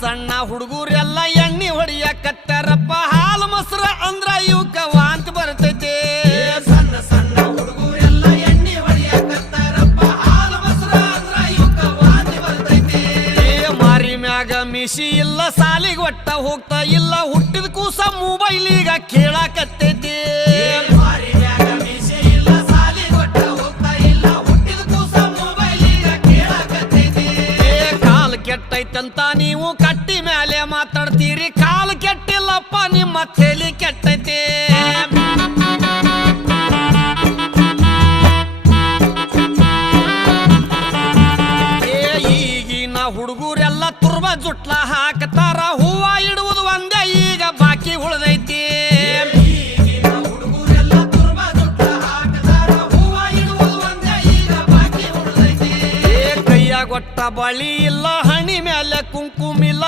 ಸಣ್ಣ ಹುಡುಗರೆಲ್ಲ ಎಣ್ಣೆ ಹೊಡಿಯಕತ್ತಾರಪ್ಪ ಹಾಲು ಮೊಸರ ಅಂದ್ರ ಇವಕ್ಕ ವಾಂತಿ ಬರ್ತೈತಿ ಸಣ್ಣ ಸಣ್ಣ ಹುಡುಗರೆಲ್ಲ ಎಣ್ಣೆ ಹೊಡಿಯಕತ್ತಾರಪ್ಪ ಹಾಲು ಮೊಸರ ಅಂದ್ರ ಇವಕ್ಕ ವಾಂತಿ ಬರ್ತೈತಿ ಮಾರಿ ಮ್ಯಾಗ ಮಿಶಿ ಇಲ್ಲ ಸಾಲಿಗೆ ಒಟ್ಟ ಹೋಗ್ತಾ ಇಲ್ಲ ಹುಟ್ಟಿದ ಕೂಸ ಮೊಬೈಲಿಗ ಕೇಳಾಕತ್ತೈತಿ ಮಾರಿ ಮ್ಯಾಗ ಮೀಸೆ ಇಲ್ಲ ಸಾಲಿಗೆ ಒಟ್ಟ ಹೋಗ್ತಾ ಇಲ್ಲ ಹುಟ್ಟಿದ ಕೂಸ ಮೊಬೈಲಿಗ ಕೇಳಾಕತ್ತೈತಿ ಕಾಲ್ ಕೆಟ್ಟೈತಂತ ನೀವು ಕಟ್ಟಿ ಮ್ಯಾಲೆ ಮಾತಾಡ್ತೀರಿ ಕಾಲ್ ಕೆಟ್ಟಿಲ್ಲಪ್ಪ ನಿಮ್ಮ ತಲೆ ಕೆಟ್ಟೈತಿ ಈಗಿನ ಹುಡುಗರೆಲ್ಲ ತುರ್ಬ ಜುಟ್ಲ ಹಾಕತಾರ ಹೂವ ಇಡುವುದು ಒಂದೇ ಈಗ ಬಾಕಿ ಉಳ್ದೈತಿ ಈಗಿನ ಹುಡುಗರೆಲ್ಲ ತುರ್ಬ ಜುಟ್ಟ ಹಾಕತಾರ ಹೂವ ಇಡುವುದು ಒಂದೇ ಈಗ ಬಾಕಿ ಉಳ್ದೈತಿ ಕೈಯಾಗೊಟ್ಟ ಬಳಿ ಇಲ್ಲ ಹಣಿ ಮ್ಯಾಲೆ ಕುಂಕ